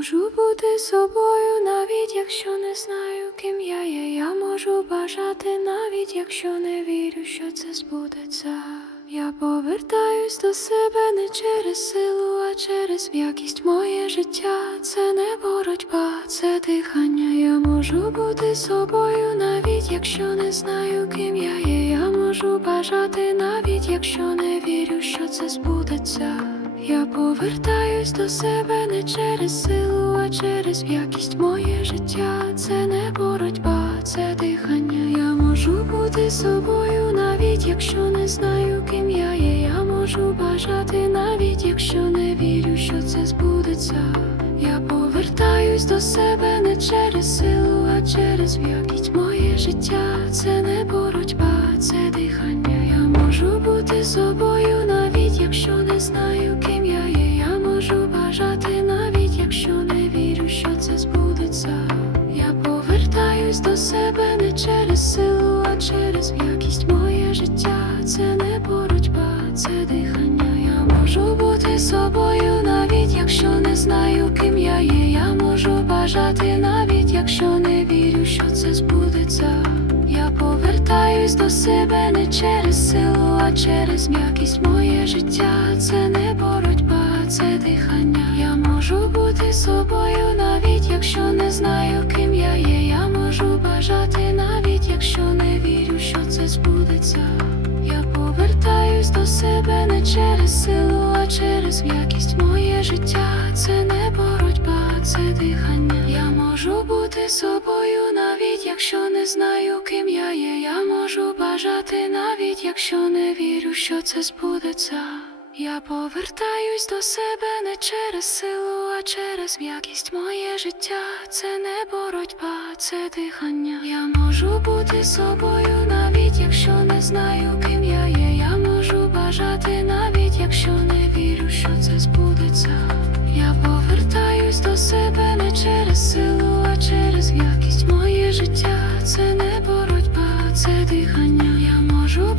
можу бути собою, навіть якщо не знаю, ким я є. Я можу бажати, навіть якщо не вірю, що це збудеться. Я повертаюсь до себе не через силу, а через м'якість моє життя. Це не боротьба, це дихання. Я можу бути собою, навіть якщо не знаю, ким я є. Я можу бажати, навіть якщо не вірю, що це збудеться. Я повертаюсь до себе не через силу, а через м'якість моє життя. Це не боротьба, це дихання. Я можу бути собою, навіть якщо не знаю, ким я є. Я можу бажати, навіть якщо не вірю, що це збудеться. Я повертаюсь до себе не через силу, а через м'якість моє життя. Це не боротьба, це дихання. Я можу бути собою, себе не через силу, а через м'якість моє життя. Це не боротьба, це дихання. Я можу бути собою, навіть якщо не знаю, ким я є. Я можу бажати, навіть якщо не вірю, що це збудеться. Я повертаюсь до себе не через силу, а через м'якість моє життя. Це не боротьба, це дихання. Я можу бути собою, навіть якщо не знаю, ким. Я через м'якість моє життя. Це не боротьба, це дихання. Я можу бути собою, навіть якщо не знаю, ким я є. Я можу бажати, навіть якщо не вірю, що це збудеться. Я повертаюсь до себе не через силу, а через м'якість моє життя. Це не боротьба, це дихання. Я можу бути собою, навіть якщо не знаю, jour